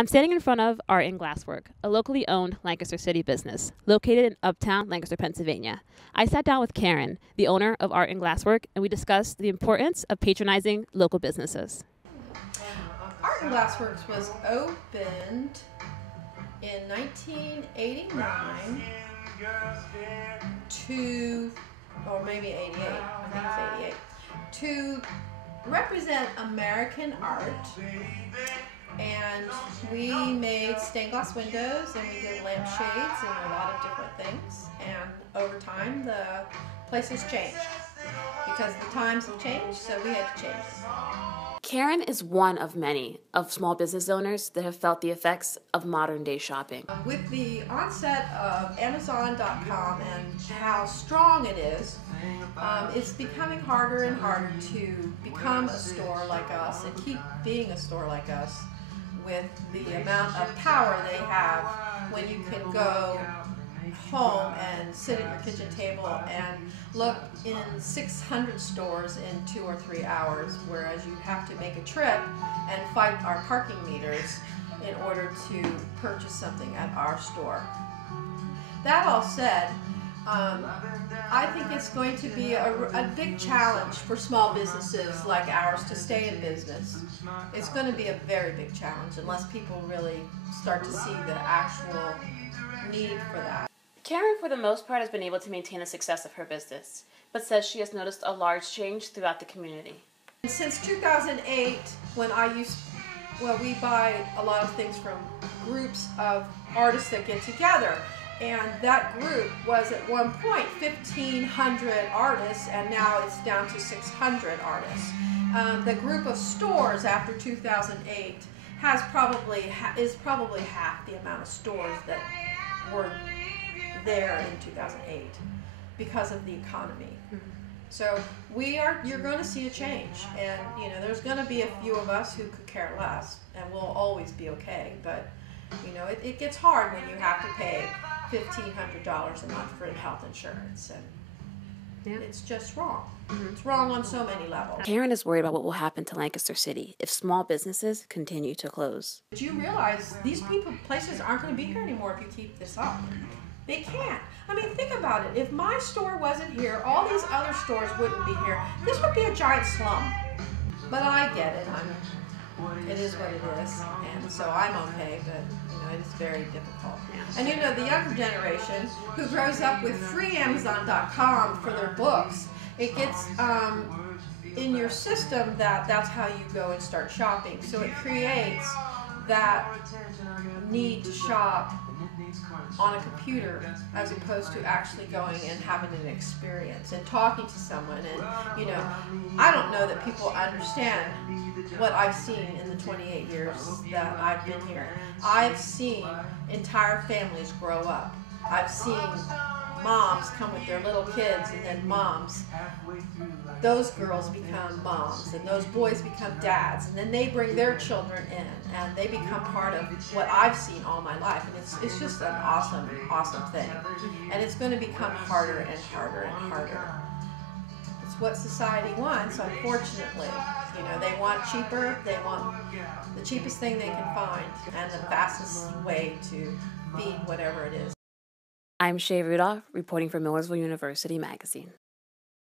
I'm standing in front of Art and Glasswork, a locally owned Lancaster City business located in uptown Lancaster, Pennsylvania. I sat down with Karen, the owner of Art and Glasswork, and we discussed the importance of patronizing local businesses. Art and Glassworks was opened in 1989 or maybe 88, I think it's 88, to represent American art. And we made stained glass windows, and we did lampshades and a lot of different things. And over time, the place has changed because the times have changed, so we had to change it. Karen is one of many of small business owners that have felt the effects of modern-day shopping. With the onset of Amazon.com and how strong it is, it's becoming harder and harder to become a store like us and keep being a store like us with the amount of power they have when you can go home and sit at your kitchen table and look in 600 stores in 2 or 3 hours, whereas you have to make a trip and fight our parking meters in order to purchase something at our store. That all said, I think it's going to be a big challenge for small businesses like ours to stay in business. It's going to be a very big challenge unless people really start to see the actual need for that. Karen, for the most part, has been able to maintain the success of her business, but says she has noticed a large change throughout the community. Since 2008, when we buy a lot of things from groups of artists that get together. And that group was at one point 1,500 artists, and now it's down to 600 artists. The group of stores after 2008 is probably half the amount of stores that were there in 2008 because of the economy. So you're going to see a change, and there's going to be a few of us who could care less, and we'll always be okay. But it gets hard when you have to pay $1,500 a month for health insurance, and it's just wrong. It's wrong on so many levels. Karen is worried about what will happen to Lancaster City if small businesses continue to close. But you realize these places aren't going to be here anymore if you keep this up. They can't. I mean, think about it. If my store wasn't here, all these other stores wouldn't be here. This would be a giant slum. But I get it. It is what it is, and so I'm okay, but it's very difficult. And the younger generation who grows up with free Amazon.com for their books, it gets in your system that's how you go and start shopping. So it creates that need to shop on a computer as opposed to actually going and having an experience and talking to someone. And I don't know that people understand what I've seen in the 28 years that I've been here. I've seen entire families grow up. I've seen moms come with their little kids, and then those girls become moms, and those boys become dads, and then they bring their children in, and they become part of what I've seen all my life, and it's just an awesome thing. And it's going to become harder and harder and harder. It's what society wants, unfortunately. They want cheaper, they want the cheapest thing they can find, and the fastest way to feed whatever it is. I'm Shay Rudolph, reporting for Millersville University Magazine.